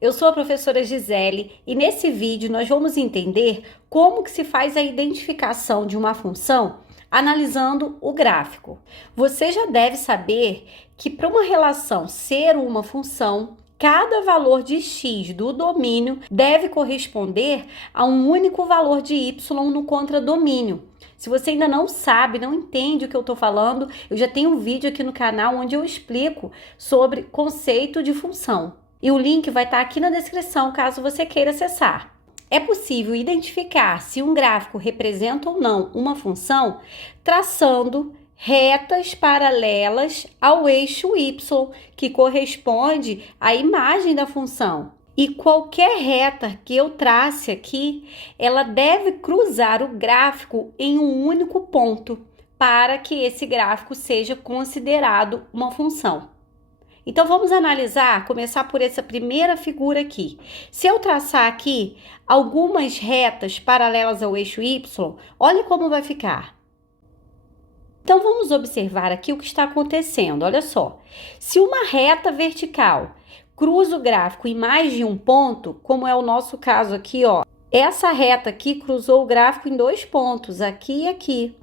eu sou a professora Gisele e nesse vídeo nós vamos entender como que se faz a identificação de uma função analisando o gráfico. Você já deve saber que para uma relação ser uma função, cada valor de x do domínio deve corresponder a um único valor de y no contradomínio. Se você ainda não sabe, não entende o que eu estou falando, eu já tenho um vídeo aqui no canal onde eu explico sobre conceito de função. E o link vai estar aqui na descrição, caso você queira acessar. É possível identificar se um gráfico representa ou não uma função traçando retas paralelas ao eixo y, que corresponde à imagem da função. E qualquer reta que eu trace aqui, ela deve cruzar o gráfico em um único ponto, para que esse gráfico seja considerado uma função. Então, vamos analisar, começar por essa primeira figura aqui. Se eu traçar aqui algumas retas paralelas ao eixo y, olha como vai ficar. Então, vamos observar aqui o que está acontecendo. Olha só, se uma reta vertical cruza o gráfico em mais de um ponto, como é o nosso caso aqui, ó. Essa reta aqui cruzou o gráfico em dois pontos, aqui e aqui.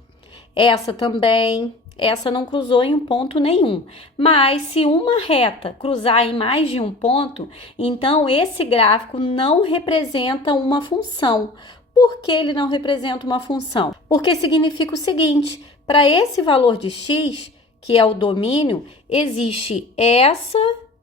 Essa também, essa não cruzou em um ponto nenhum. Mas se uma reta cruzar em mais de um ponto, então esse gráfico não representa uma função. Por que ele não representa uma função? Porque significa o seguinte, para esse valor de x, que é o domínio, existe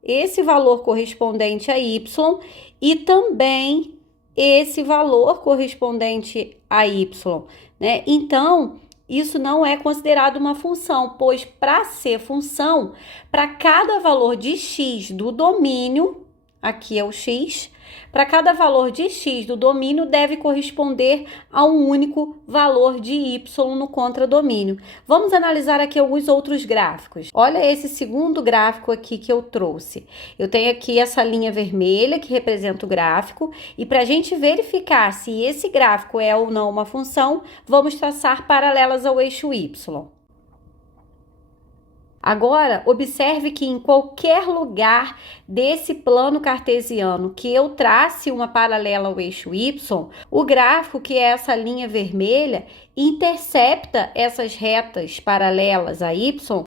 esse valor correspondente a y e também esse valor correspondente a y, né? Então, isso não é considerado uma função, pois para ser função, para cada valor de x do domínio, aqui é o x, para cada valor de x do domínio deve corresponder a um único valor de y no contradomínio. Vamos analisar aqui alguns outros gráficos. Olha esse segundo gráfico aqui que eu trouxe. Eu tenho aqui essa linha vermelha que representa o gráfico e para a gente verificar se esse gráfico é ou não uma função, vamos traçar paralelas ao eixo y. Agora, observe que em qualquer lugar desse plano cartesiano que eu trace uma paralela ao eixo y, o gráfico, que é essa linha vermelha, intercepta essas retas paralelas a y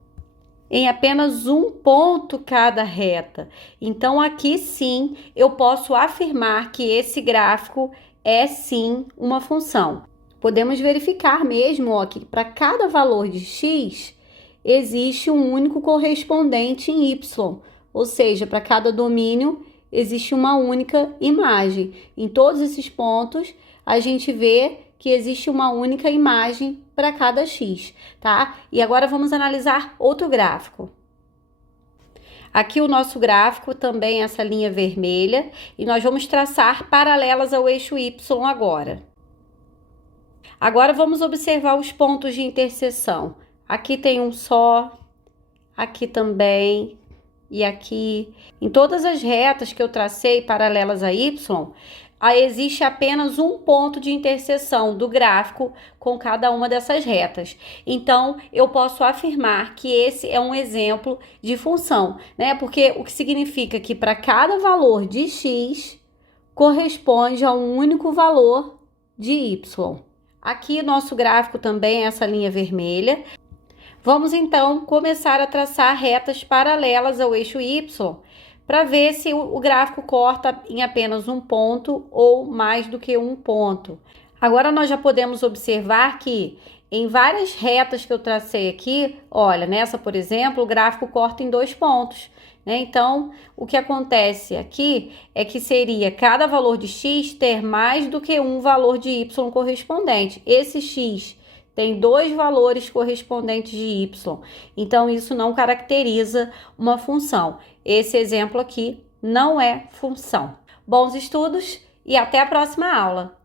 em apenas um ponto cada reta. Então, aqui sim, eu posso afirmar que esse gráfico é sim uma função. Podemos verificar mesmo ó, que para cada valor de x, existe um único correspondente em y, ou seja, para cada domínio existe uma única imagem. Em todos esses pontos, a gente vê que existe uma única imagem para cada x, tá? E agora vamos analisar outro gráfico. Aqui o nosso gráfico também é essa linha vermelha e nós vamos traçar paralelas ao eixo y agora. Agora vamos observar os pontos de interseção. Aqui tem um só, aqui também e aqui. Em todas as retas que eu tracei paralelas a y, existe apenas um ponto de interseção do gráfico com cada uma dessas retas. Então, eu posso afirmar que esse é um exemplo de função, né? Porque o que significa que para cada valor de x corresponde a um único valor de y. Aqui o nosso gráfico também é essa linha vermelha. Vamos então começar a traçar retas paralelas ao eixo y para ver se o gráfico corta em apenas um ponto ou mais do que um ponto. Agora nós já podemos observar que em várias retas que eu tracei aqui, olha, nessa por exemplo, o gráfico corta em dois pontos, né? Então, o que acontece aqui é que seria cada valor de x ter mais do que um valor de y correspondente. Esse x tem dois valores correspondentes de y, então isso não caracteriza uma função. Esse exemplo aqui não é função. Bons estudos e até a próxima aula!